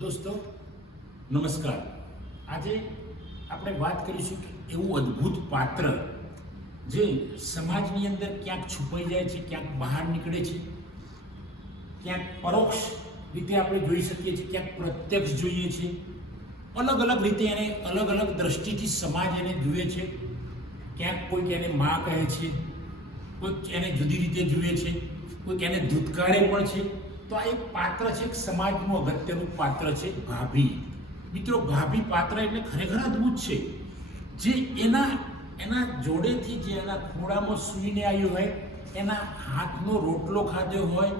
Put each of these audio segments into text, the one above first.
દોસ્તો નમસ્કાર। આજે આપણે વાત કરીશું કે એવું અદ્ભુત પાત્ર જે સમાજની અંદર ક્યાંક છુપાઈ જાય છે, ક્યાંક બહાર નીકળે છે, ક્યાંક પરોક્ષ રીતે આપણે જોઈ શકીએ છીએ, ક્યાંક પ્રત્યક્ષ જોઈએ છીએ। અલગ અલગ રીતે એને અલગ અલગ દ્રષ્ટિથી સમાજ એને જુએ છે। ક્યાંક કોઈક એને માં કહે છે, કોઈક એને જુદી રીતે જુએ છે, કોઈક એને ધૂતકારે પણ છે। તો આ એક પાત્ર છે, એક સમાજનું અગત્યનું પાત્ર છે ભાભી। મિત્રો, ભાભી પાત્ર એટલે ખરેખર અદ્ભુત છે। જે એના જોડેથી જે એના ખોળામાં સૂઈને આવ્યો હોય, એના હાથનો રોટલો ખાધો હોય,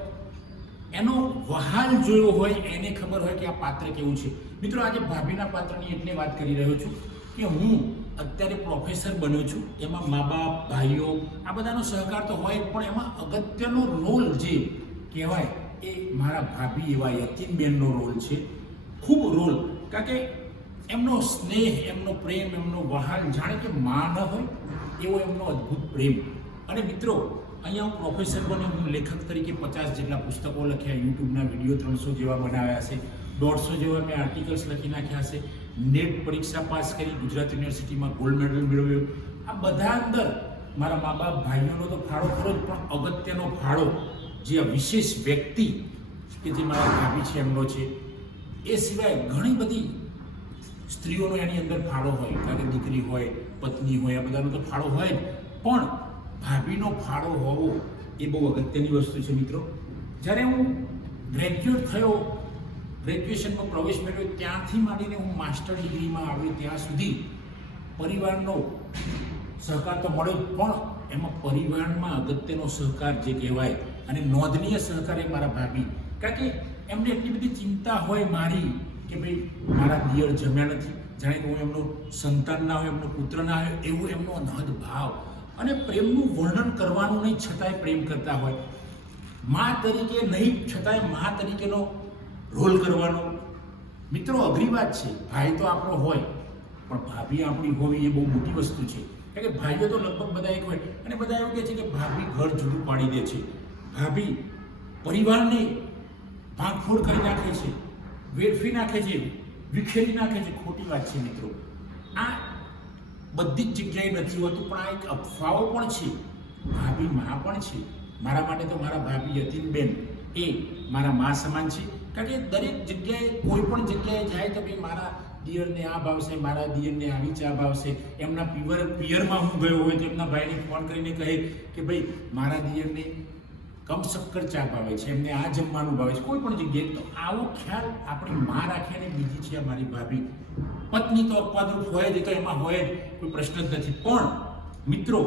એનો વહાલ જોયો હોય, એને ખબર હોય કે આ પાત્ર કેવું છે। મિત્રો, આજે ભાભીના પાત્રની એટલે વાત કરી રહ્યો છું કે હું અત્યારે પ્રોફેસર બન્યો છું। એમાં મા બાપ, ભાઈઓ આ બધાનો સહકાર તો હોય, પણ એમાં અગત્યનો રોલ જે કહેવાય એ મારા ભાભી એવા યતીનબેનનો રોલ છે। ખૂબ રોલ, કારણ કે એમનો સ્નેહ, એમનો પ્રેમ, એમનો વહાલ જાણે કે માં ન હોય એવો એમનો અદ્ભુત પ્રેમ। અને મિત્રો, અહીંયા હું પ્રોફેસર બન્યો, હું લેખક તરીકે 50 જેટલા પુસ્તકો લખ્યા, યુટ્યુબના વિડીયો 300 જેવા બનાવ્યા છે, 150 જેવા મેં આર્ટિકલ્સ લખી નાખ્યા છે, નેટ પરીક્ષા પાસ કરી, ગુજરાત યુનિવર્સિટીમાં ગોલ્ડ મેડલ મેળવ્યો। આ બધા અંદર મારા મા બાપ, ભાઈઓનો તો ફાળો ખરો જ, પણ અગત્યનો ફાળો જે આ વિશેષ વ્યક્તિ કે જે મારા ભાભી છે એમનો છે। એ સિવાય ઘણી બધી સ્ત્રીઓનો એની અંદર ફાળો હોય, કારણ કે દીકરી હોય, પત્ની હોય, આ બધાનો તો ફાળો હોય જ, પણ ભાભીનો ફાળો હોવો એ બહુ અગત્યની વસ્તુ છે। મિત્રો, જ્યારે હું ગ્રેજ્યુએટ થયો, ગ્રેજ્યુએશનમાં પ્રવેશ મેળવ્યો, ત્યાંથી માંડીને હું માસ્ટર ડિગ્રીમાં આવ્યો ત્યાં સુધી પરિવારનો સહકાર તો મળ્યો જ, પણ એમાં પરિવારમાં અગત્યનો સહકાર જે કહેવાય અને નોંધનીય સહકાર એ મારા ભાભી। કારણ કે એમને એટલી બધી ચિંતા હોય મારી કે ભાઈ મારા દિયર જમ્યા નથી, જાણે કે હું એમનો સંતાન ના હોય, એમનો પુત્ર ના હોય, એવું એમનો અનહદ ભાવ અને પ્રેમનું વર્ણન કરવાનું નહીં, છતાંય પ્રેમ કરતા હોય। મા તરીકે નહીં, છતાંય મા તરીકેનો રોલ કરવાનો। મિત્રો, અઘરી વાત છે, ભાઈ તો આપણો હોય, પણ ભાભી આપણી હોવી એ બહુ મોટી વસ્તુ છે। કારણ કે ભાઈઓ તો લગભગ બધા એક હોય, અને બધા એવું કહે છે કે ભાભી ઘર જુદું પાડી દે છે, ભાભી પરિવારને ભાંગફોડ કરી નાખે છે, વેડફી નાખે છે, વિખેરી નાખે છે। ખોટી વાત છે મિત્રો, આ બધી જ જગ્યાએ નથી હોતું, પણ આ એક અફવાઓ પણ છે। ભાભી માં પણ છે। મારા માટે તો મારા ભાભી યતીનબેન એ મારા મા સમાન છે। કારણ કે દરેક જગ્યાએ, કોઈ પણ જગ્યાએ જાય તો ભાઈ મારા દિયરને આ ભાવશે, મારા દિયરને આવી ચા ભાવશે। એમના પિયરમાં હું ગયો હોય તો એમના ભાઈને ફોન કરીને કહે કે ભાઈ મારા દિયરને કમ શક્કર ચા ભાવે છે, એમને આ જમવાનું ભાવે છે, કોઈ પણ જગ્યાએ। તો આવો ખ્યાલ આપણી માં રાખે, અને બીજી છે અમારી ભાભી। પત્ની તો અપવાદરૂપ હોય જ, તો એમાં હોય જ, કોઈ પ્રશ્ન જ નથી। પણ મિત્રો,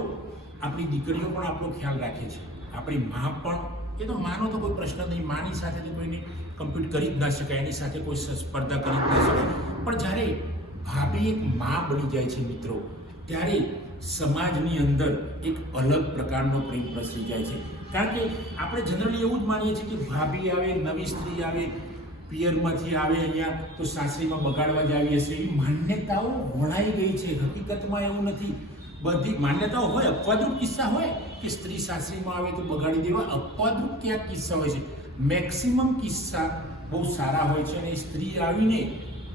આપણી દીકરીઓ પણ આપણો ખ્યાલ રાખે છે, આપણી માં પણ। એ તો માનો તો કોઈ પ્રશ્ન નહીં, માની સાથે તો કોઈને કમ્પીટ કરી જ ના શકાય, એની સાથે કોઈ સ્પર્ધા કરી જ ના શકાય। પણ જ્યારે ભાભી એક માં બની જાય છે મિત્રો, ત્યારે સમાજની અંદર એક અલગ પ્રકારનો પ્રેમ પ્રસરી જાય છે। કારણ કે આપણે જનરલી એવું જ માનીએ છીએ કે ભાભી આવે, નવી સ્ત્રી આવે, પિયરમાંથી આવે અહીંયા તો સાસરીમાં બગાડવા જ આવી હશે, એવી માન્યતાઓ વણાઈ ગઈ છે। હકીકતમાં એવું નથી। બધી માન્યતાઓ હોય, અપવાદરૂપ કિસ્સા હોય કે સ્ત્રી સાસરીમાં આવે તો બગાડી દેવા, અપવાદરૂપ ક્યાંક કિસ્સા હોય છે। મેક્સિમમ કિસ્સા બહુ સારા હોય છે, અને એ સ્ત્રી આવીને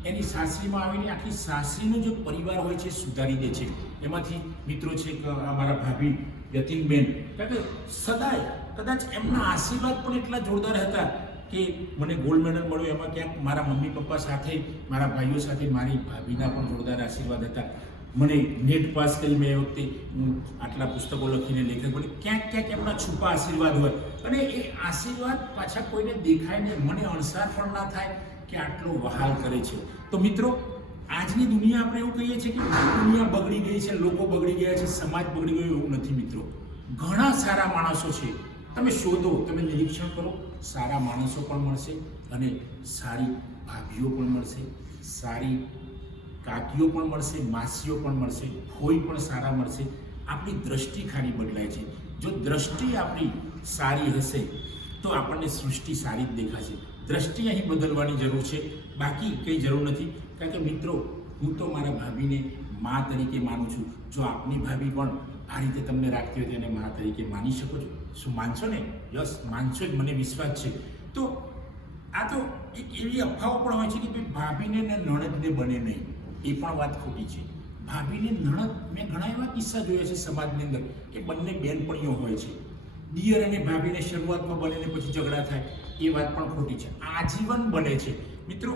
એની સાસરીમાં આવીને આખી સાસરીનો જે પરિવાર હોય છે સુધારી દે છે। એમાંથી મિત્રો છે કે અમારા ભાભી યતીનબેન, કારણ કે સદાય કદાચ એમના આશીર્વાદ પણ એટલા જોરદાર હતા કે મને ગોલ્ડ મેડલ મળ્યો, એમાં ક્યાંક મારા મમ્મી પપ્પા સાથે, મારા ભાઈઓ સાથે મારી ભાભીના પણ જોરદાર આશીર્વાદ હતા। મને નેટ પાસ કરી, મેં એ વખતે આટલા પુસ્તકો લખીને લેખક બની, ક્યાંક ક્યાંક એમના છુપા આશીર્વાદ હોય, અને એ આશીર્વાદ પાછા કોઈને દેખાય ને મને અણસાર પણ ના થાય કે આટલો વહાલ કરે છે। તો મિત્રો, આજની દુનિયા આપણે એવું કહીએ છીએ કે દુનિયા બગડી ગઈ છે, લોકો બગડી ગયા છે, સમાજ બગડી ગયો, એવું નથી મિત્રો। ઘણા સારા માણસો છે, તમે શોધો, તમે નિરીક્ષણ કરો, સારા માણસો પણ મળશે, અને સારી ભાભીઓ પણ મળશે, સારી કાકીઓ પણ મળશે, માસીઓ પણ મળશે, કોઈ પણ સારા મળશે। આપણી દ્રષ્ટિ ખાલી બદલાય છે। જો દ્રષ્ટિ આપણી સારી હશે તો આપણને સૃષ્ટિ સારી જ દેખાશે। દ્રષ્ટિ અહીં બદલવાની જરૂર છે, બાકી કંઈ જરૂર નથી। કારણ કે મિત્રો, હું તો મારા ભાભીને મા તરીકે માનું છું। જો આપની ભાભી પણ આ રીતે તમને રાખતી હોય તો એને મા તરીકે માની શકો છો? શું માનશો ને? યસ, માનશો જ, મને વિશ્વાસ છે। તો આ તો એક એવી અફવાઓ પણ હોય છે કે ભાઈ ભાભીને ને નણંદને બને નહીં, એ પણ વાત ખોટી છે. ભાભીને નણંદ, મેં ઘણા એવા કિસ્સા જોયા છે સમાજની અંદર કે બંને બેનપણીઓ હોય છે, દિયર અને ભાભીને શરૂઆતમાં બને ને પછી ઝઘડા થાય, એ વાત પણ ખોટી છે. આજીવન બને છે. મિત્રો,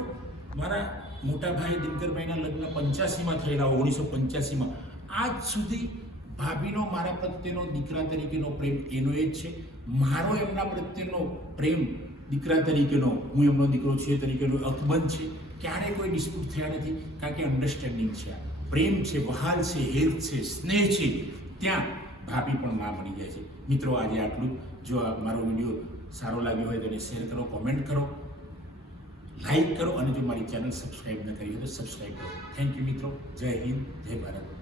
મારા મોટા ભાઈ દિનકરભાઈના લગ્ન 85માં થયેલા, 1985માં. આજ સુધી ભાભીનો મારા પ્રત્યેનો દીકરા તરીકેનો પ્રેમ એનો એ જ છે, મારો એમના પ્રત્યેનો પ્રેમ દીકરા તરીકેનો, હું એમનો દીકરો છે તરીકેનો અકબંધ છે. ક્યારેય કોઈ ડિસ્પ્યુટ થયા નથી, કારણ કે અન્ડરસ્ટેન્ડિંગ છે, પ્રેમ છે, વહાલ છે, હેત છે, સ્નેહ છે. ત્યાં ભાભી પણ માં બની જાય છે. મિત્રો, આજે આટલું. જો આ મારો વિડીયો સારો લાગ્યો હોય તો એને શેર કરો, કોમેન્ટ કરો, લાઈક કરો, અને જો મારી ચેનલ સબસ્ક્રાઈબ ન કરી હોય તો સબસ્ક્રાઈબ કરો. થેન્ક યુ મિત્રો. જય હિન્દ, જય ભારત.